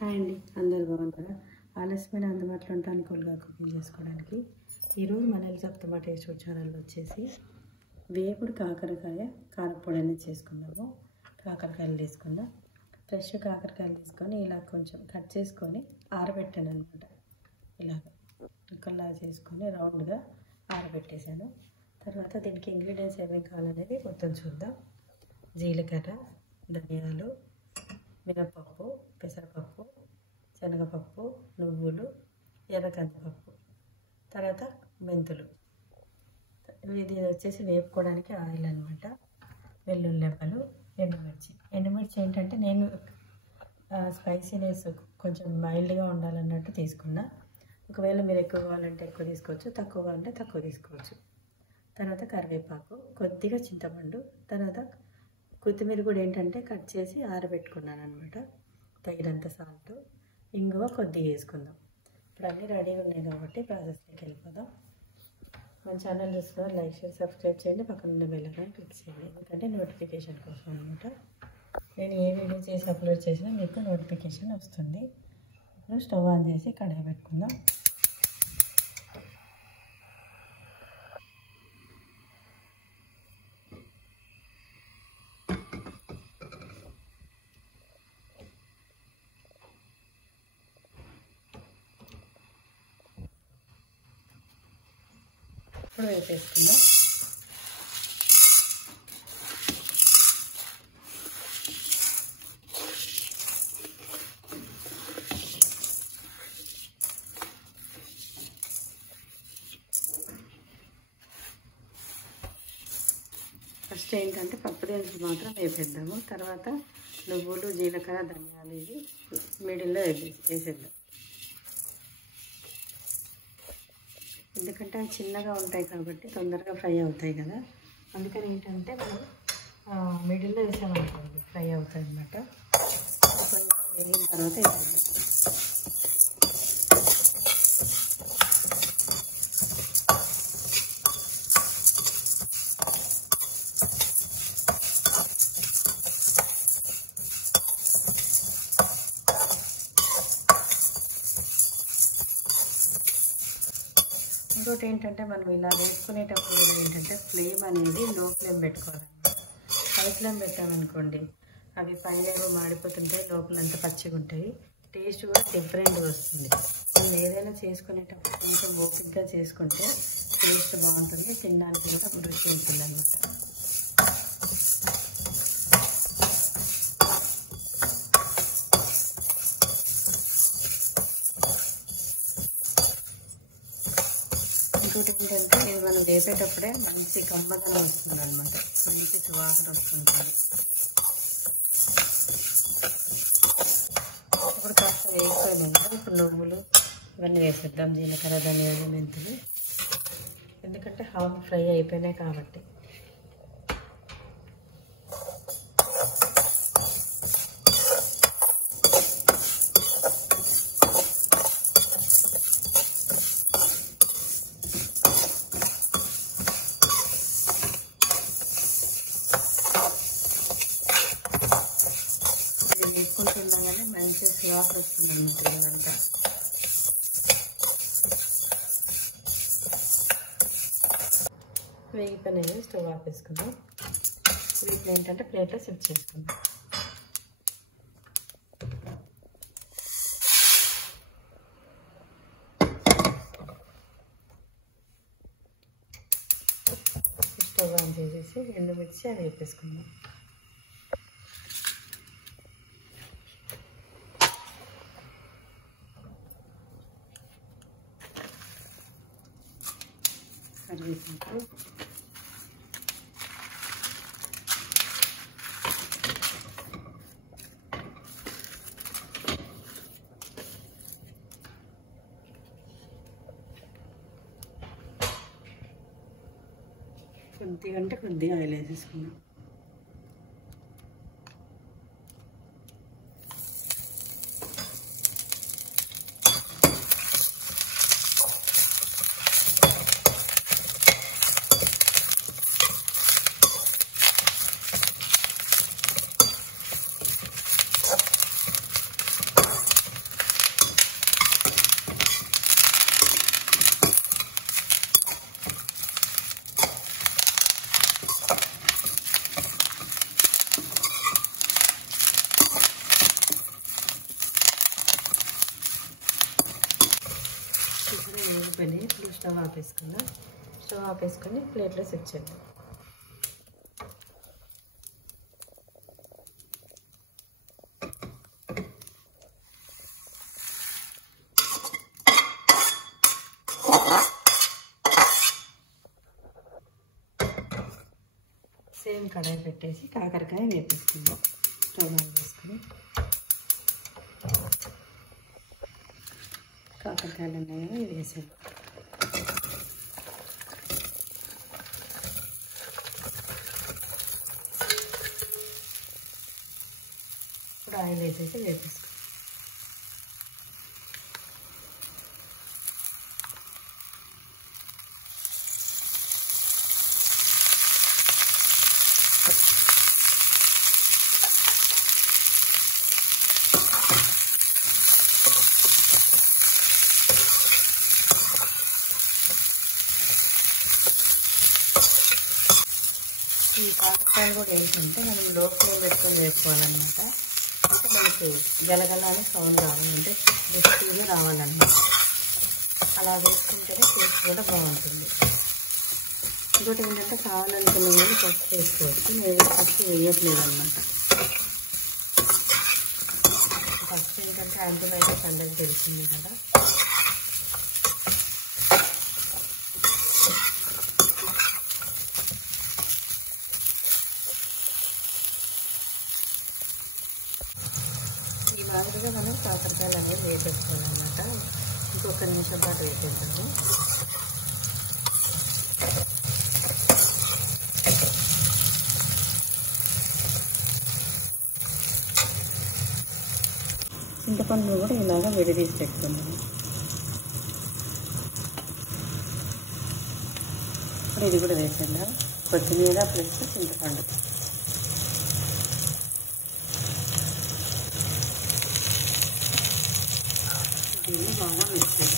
Hi అండి, అందరు బాగుంటారా? ఆలస్యమైన అందుబాటులో ఉంటాను అనుకూలంగా కుకింగ్ చేసుకోవడానికి. ఈరోజు మన ఎలిజబెత్ టేస్ట్ ఫుడ్ ఛానల్ వచ్చేసి వేపుడు కాకరకాయ కారపొడి అనేది చేసుకుందాము. కాకరకాయలు తీసుకుందాం. ఫ్రెష్ కాకరకాయలు తీసుకొని ఇలా కొంచెం కట్ చేసుకొని ఆరబెట్టాను అనమాట. ఇలాగ ముక్కల్లా చేసుకొని రౌండ్గా ఆరబెట్టేశాను. తర్వాత దీనికి ఇంగ్రీడియంట్స్ ఏమేమి కావాలనేది మొత్తం చూద్దాం. జీలకర్ర, ధనియాలు, మినపప్పు, పెసరపప్పు, శనగపప్పు, నువ్వులు, ఎర్రకందిపప్పు, తర్వాత మెంతులు. ఇది వచ్చేసి వేపుకోవడానికి ఆయిల్ అనమాట. వెల్లుల్లిపాయలు, ఎండుమిర్చి ఏంటంటే నేను స్పైసీనెస్ కొంచెం మైల్డ్గా ఉండాలన్నట్టు తీసుకున్నా. ఒకవేళ మీరు ఎక్కువ కావాలంటే ఎక్కువ తీసుకోవచ్చు, తక్కువ కావాలంటే తక్కువ తీసుకోవచ్చు. తర్వాత కరివేపాకు, కొద్దిగా చింతపండు, తర్వాత కొత్తిమీర కూడా ఏంటంటే కట్ చేసి ఆరబెట్టుకున్నాను అనమాట. తగినంత సాల్ట్, ఇంగువ కొద్దిగా వేసుకుందాం. ఇప్పుడు అన్నీ రెడీగా ఉన్నాయి కాబట్టి ప్రాసెస్లోకి వెళ్ళిపోదాం. మన ఛానల్ చూస్తున్నారు, లైక్ చేసి సబ్స్క్రైబ్ చేయండి, పక్కన ఉన్న బెల్ ఐకాన్ క్లిక్ చేయండి, ఎందుకంటే నోటిఫికేషన్ కోసం అనమాట. నేను ఏ వీడియో చేసి అప్లోడ్ చేసినా మీకు నోటిఫికేషన్ వస్తుంది. ఇప్పుడు స్టవ్ ఆన్ చేసి కడాయి పెట్టుకుందాం. ఇప్పుడు వేసేసుకుందాం. ఫస్ట్ ఏంటంటే పప్పు దినుసులు మాత్రం వేసేద్దాము. తర్వాత నువ్వులు, జీలకర్ర, ధనియాలు ఇవి మిడిల్లో వేసేద్దాం. ఎందుకంటే అవి చిన్నగా ఉంటాయి కాబట్టి తొందరగా ఫ్రై అవుతాయి కదా. అందుకని ఏంటంటే మనం మిడిల్లో వేసామనుకోండి ఫ్రై అవుతాయి అన్నమాట. కొంచెం వేగిన తర్వాత వేసేద్దాం. ఇంకోటి ఏంటంటే మనం ఇలా వేసుకునేటప్పుడు కూడా ఏంటంటే ఫ్లేమ్ అనేది లో ఫ్లేమ్ పెట్టుకోవాలన్నమాట. హై ఫ్లేమ్ పెట్టామనుకోండి అవి పైన ఏమో మాడిపోతుంటాయి, లోపల అంతా పచ్చిగా ఉంటాయి. టేస్ట్ కూడా డిఫరెంట్గా వస్తుంది. మనం ఏదైనా చేసుకునేటప్పుడు కొంచెం ఓపికగా చేసుకుంటే టేస్ట్ బాగుంటుంది, తినడానికి కూడా రుచి ఉంటుంది అన్నమాట. ఇంకోటి ఏంటంటే ఇది మనం వేపేటప్పుడే మంచి కమ్మదనం వస్తుంది అన్నమాట, మంచి సువాసన వస్తుంటుంది. ఇప్పుడు కాస్త వేగిపోయినాయి కదా, ఇప్పుడు నువ్వులు ఇవన్నీ వేసేద్దాం. జీలకర్ర, ధనియాలు, మెంతులు, ఎందుకంటే హాఫ్ ఫ్రై అయిపోయినాయి కాబట్టి. వేసుకుంటుండగానే మంచి సువాసన వస్తుంది అన్నమాట ఇదంతా. వేగిపోయినాయి, స్టవ్ ఆపేసుకుందాం. వీటిని ఏంటంటే ప్లేట్లో సిప్ చేసుకుందాం. స్టవ్ ఆన్ చేసేసి ఎండుమిర్చి అది వేపేసుకుందాం. కరివేపాకు, కొద్దిగా అంటే కొద్దిగా ఆయిల్ వేసేసుకున్నాం. ఉడికిపోయినాయి. ఇప్పుడు స్టవ్ ఆపేసుకుందాం. స్టవ్ ఆపేసుకొని ప్లేట్లో సెట్ చేద్దాం. సేమ్ కడాయి పెట్టేసి కాకరకాయ వేపేసుకుందాం. స్టవ్ ఆన్ చేసుకొని కాకరకాయలు ఉన్నాయో ఇవి వేసేది. ఇప్పుడు ఆయిల్ వేసేసి వేపేసుకో. ఈ కాకరకాయలు కూడా ఏంటంటే మనం లో ఫ్లేమ్ పెట్టుకొని వేసుకోవాలన్నమాట. అంటే మనకి గలగలని సౌండ్ రావాలంటే క్రిస్పీగా రావాలన్నమాట. అలా వేసుకుంటేనే టేస్ట్ కూడా బాగుంటుంది. ఇంకోటి ఏంటంటే కావాలనుకున్న వాళ్ళు ఫస్ట్ వేసుకోవచ్చు. నేను ఫస్ట్ వేయట్లేదు అన్నమాట. ఫస్ట్ ఏంటంటే యాంటీబయాటిక్స్ అందరికి తెలిసింది కదా. ఈ మాదిరిగా మనం కాకరకాయలు అనేది వేసేసుకోవాలన్నమాట. ఇంకొక నిమిషం పాటు వేసేద్దాము. చింతపండు కూడా ఇలాగా విడదీసి పెట్టుకున్నాము. ఇప్పుడు ఇది కూడా వేసేద్దాం. కొత్తిమీర ప్లస్ చింతపండు. దీన్ని బాగా మిక్స్ చేయాలి.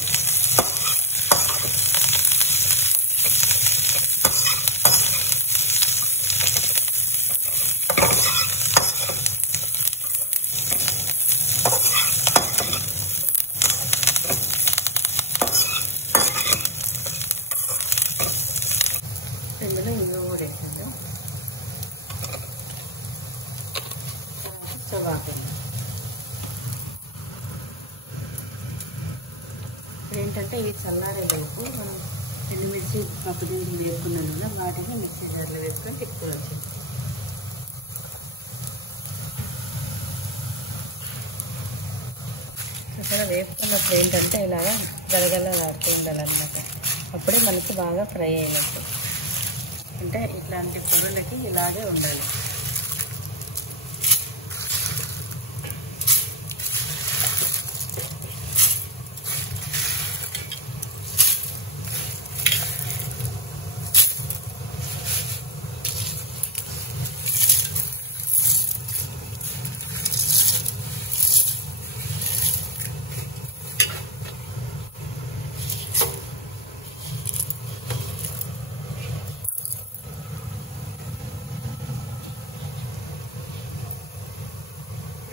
ఇందులో ఇంగువ కూడా వేసేద్దాం. స్టవ్ ఆపేద్దాం. ఏంటంటే ఇవి చల్లారేలోపు మనం ఎండుమిర్చి పప్పు దించి వేసుకున్నాం కదా, వాటిని మిక్సీ జార్లో వేసుకొని తిప్పుకోవచ్చు. అక్కడ వేసుకున్నప్పుడు ఏంటంటే ఇలాగా గలగల ఆడుతూ ఉండాలన్నమాట. అప్పుడే మనకి బాగా ఫ్రై అయినట్టు. అంటే ఇట్లాంటి పొరులకి ఇలాగే ఉండాలి.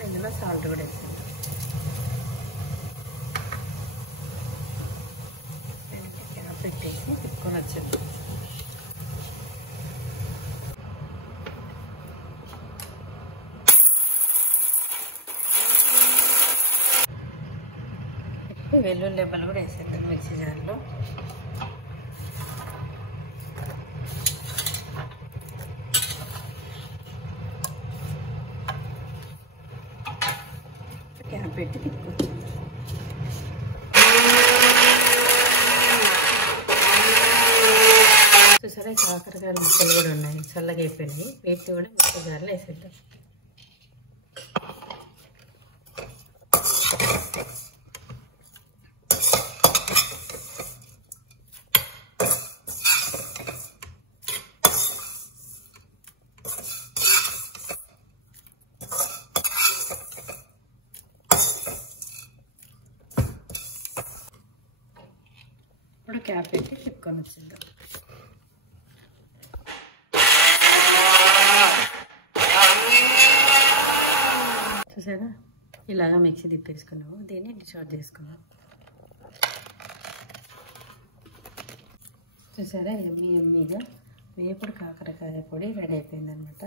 ఇందులో సాల్ట్ కూడా వేసాను. క్యాప్ పెట్టేసి తిప్పుకొని వచ్చింది. ఇప్పుడు వెల్లుల్లి రెబ్బలు కూడా వేసేద్దాం మిక్సీ జార్లో. క్యాప్ పెట్టి తిప్పుకోవచ్చు. చూసారా కాకరకాయలు ముక్కలు కూడా ఉన్నాయి, చల్లగా అయిపోయినాయి. వీటిని కూడా మిక్సీ జార్లో వేసేద్దాం. ఇప్పుడు క్యాప్ పెట్టి తిప్పుకొని వచ్చిందాం. చూసారా ఇలాగా మిక్సీ తిప్పేసుకున్నాము. దీన్ని డిష్ అవుట్ చేసుకున్నాం. చూసారా ఎమ్మీగా వేపుడు కాకరకాయ పొడి రెడీ అయిపోయిందనమాట.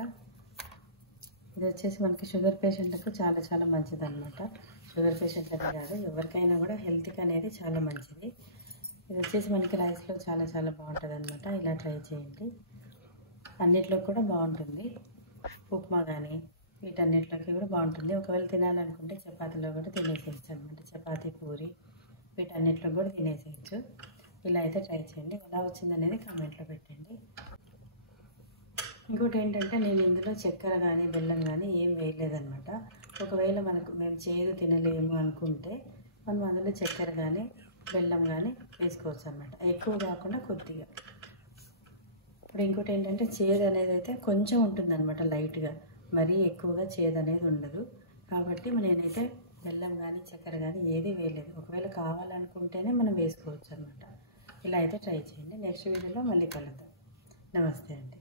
ఇది వచ్చేసి మనకి షుగర్ పేషెంట్లకు చాలా మంచిదన్నమాట. షుగర్ పేషెంట్లకు కాదు, ఎవరికైనా కూడా హెల్త్కి అనేది చాలా మంచిది. ఇది వచ్చేసి మనకి రైస్లో చాలా బాగుంటుంది అనమాట. ఇలా ట్రై చేయండి. అన్నిట్లో కూడా బాగుంటుంది. ఉప్మా కానీ వీటన్నిటిలోకి కూడా బాగుంటుంది. ఒకవేళ తినాలనుకుంటే చపాతీలో కూడా తినేసేయచ్చు అనమాట. చపాతీ, పూరి వీటన్నిటిలో కూడా తినేసేయచ్చు. ఇలా అయితే ట్రై చేయండి. ఎలా వచ్చిందనేది కామెంట్లో పెట్టండి. ఇంకోటి ఏంటంటే నేను ఇందులో చక్కెర కానీ బెల్లం కానీ ఏం వేయలేదన్నమాట. ఒకవేళ మేము చేదు తినలేము అనుకుంటే మనం అందులో చక్కెర కానీ బెల్లం కానీ వేసుకోవచ్చు అన్నమాట. ఎక్కువ కాకుండా కొద్దిగా. ఇప్పుడు ఇంకోటి ఏంటంటే చేదు అనేది అయితే కొంచెం ఉంటుందన్నమాట, లైట్గా. మరీ ఎక్కువగా చేదు అనేది ఉండదు. కాబట్టి నేనైతే బెల్లం కానీ చక్కెర కానీ ఏది వేయలేదు. ఒకవేళ కావాలనుకుంటేనే మనం వేసుకోవచ్చు అన్నమాట. ఇలా అయితే ట్రై చేయండి. నెక్స్ట్ వీడియోలో మళ్ళీ కలుద్దాం. నమస్తే అండి.